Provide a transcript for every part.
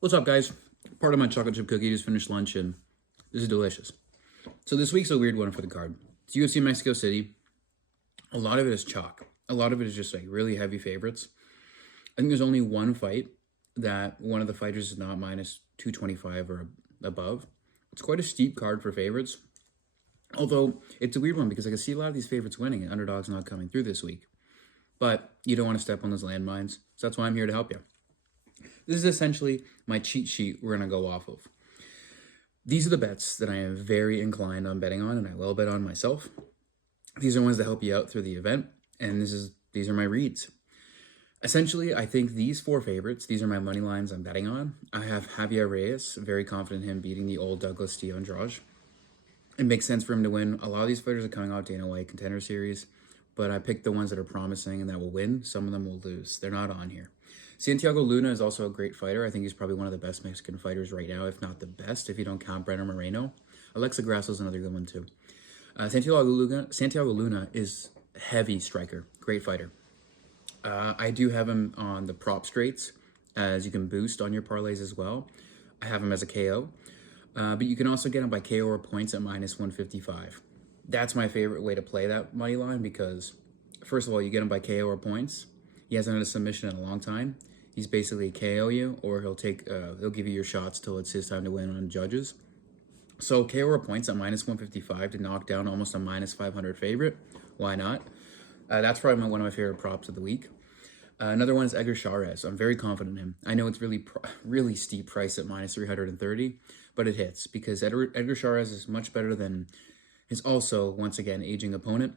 What's up, guys? Part of my chocolate chip cookie just finished lunch, and this is delicious. So this week's a weird one for the card. It's UFC Mexico City. A lot of it is chalk. A lot of it is just like really heavy favorites. I think there's only one fight that one of the fighters is not minus 225 or above. It's quite a steep card for favorites. Although it's a weird one because I can see a lot of these favorites winning and underdogs not coming through this week. But you don't want to step on those landmines. So that's why I'm here to help you. This is essentially my cheat sheet we're going to go off of. These are the bets that I am very inclined on betting on, and I will bet on myself. These are ones that help you out through the event, and these are my reads. Essentially, I think these four favorites, these are my money lines I'm betting on. I have Javier Reyes, very confident in him beating the old Douglas Tio Andrade. It makes sense for him to win. A lot of these fighters are coming out Dana White Contender Series, but I picked the ones that are promising and that will win. Some of them will lose. They're not on here. Santiago Luna is also a great fighter. I think he's probably one of the best Mexican fighters right now, if not the best, if you don't count Breno Moreno. Alexa Grasso is another good one, too. Santiago Luna is a heavy striker, great fighter. I do have him on the prop straights, as you can boost on your parlays as well. I have him as a KO, but you can also get him by KO or points at minus 155. That's my favorite way to play that money line because, first of all, you get him by KO or points. He hasn't had a submission in a long time. He's basically KO you, or he'll give you your shots till it's his time to win on judges. So KO or points at minus 155 to knock down almost a minus 500 favorite. Why not? That's probably one of my favorite props of the week. Another one is Edgar Chairez. I'm very confident in him. I know it's really steep price at minus 330, but it hits because Edgar Chairez is much better than his also, once again, aging opponent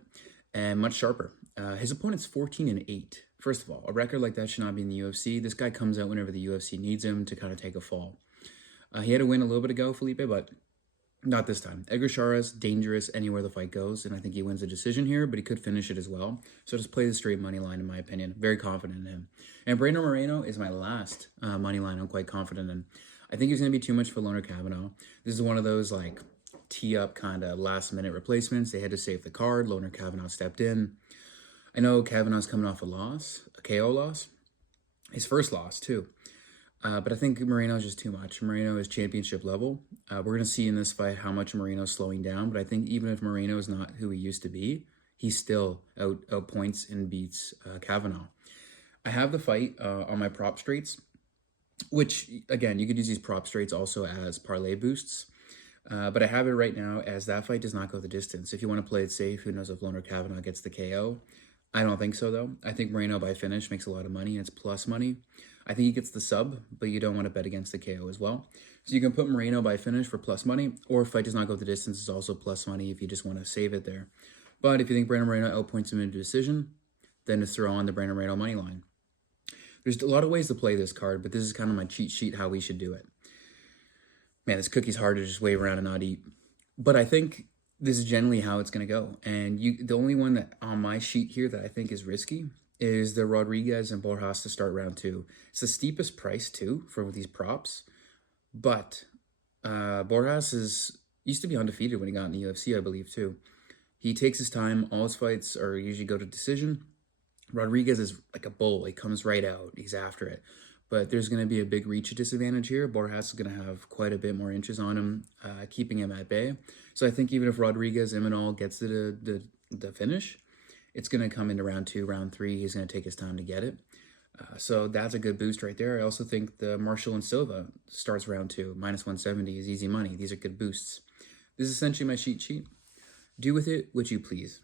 and much sharper. His opponent's 14-8. First of all, a record like that should not be in the UFC. This guy comes out whenever the UFC needs him to kind of take a fall. He had a win a little bit ago, Felipe, but not this time. Edgar Chairez, dangerous anywhere the fight goes, and I think he wins the decision here, but he could finish it as well. So just play the straight money line, in my opinion. Very confident in him. And Breno Moreno is my last money line I'm quite confident in. I think he's going to be too much for Loner Kavanaugh. This is one of those, like, tee-up kind of last-minute replacements. They had to save the card. Loner Kavanaugh stepped in. I know Kavanaugh's coming off a KO loss. His first loss, too. But I think Moreno's just too much. Moreno is championship level. We're going to see in this fight how much Moreno's slowing down. But I think even if Moreno is not who he used to be, he still outpoints and beats Kavanaugh. I have the fight on my prop straights, which, again, you could use these prop straights also as parlay boosts. But I have it right now as that fight does not go the distance. If you want to play it safe, who knows if Loner Kavanaugh gets the KO. I don't think so, though. I think Moreno by finish makes a lot of money, and it's plus money. I think he gets the sub, but you don't want to bet against the KO as well. So you can put Moreno by finish for plus money, or if fight does not go the distance, it's also plus money if you just want to save it there. But if you think Breno Moreno outpoints him into decision, then just throw on the Breno Moreno money line. There's a lot of ways to play this card, but this is kind of my cheat sheet how we should do it. Man, this cookie's hard to just wave around and not eat. But I think this is generally how it's going to go. And the only one that on my sheet here that I think is risky is the Rodriguez and Borjas to start round 2. It's the steepest price, too, for these props. But Borjas used to be undefeated when he got in the UFC, I believe, too. He takes his time. All his fights are usually go to decision. Rodriguez is like a bull. He comes right out. He's after it. But there's going to be a big reach disadvantage here. Borjas is going to have quite a bit more inches on him, keeping him at bay. So I think even if Rodriguez, Imanol gets the finish, it's going to come into round 2, round 3. He's going to take his time to get it. So that's a good boost right there. I also think the Marshall and Silva starts round 2. Minus 170 is easy money. These are good boosts. This is essentially my cheat sheet. Do with it what you please.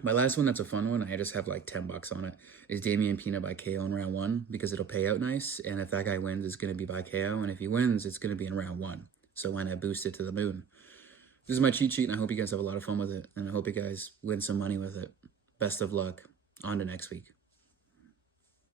My last one that's a fun one, I just have like $10 on it, is Damian Pena by KO in round 1 because it'll pay out nice. And if that guy wins, it's going to be by KO. And if he wins, it's going to be in round 1. So why not boost it to the moon? This is my cheat sheet, and I hope you guys have a lot of fun with it. And I hope you guys win some money with it. Best of luck. On to next week.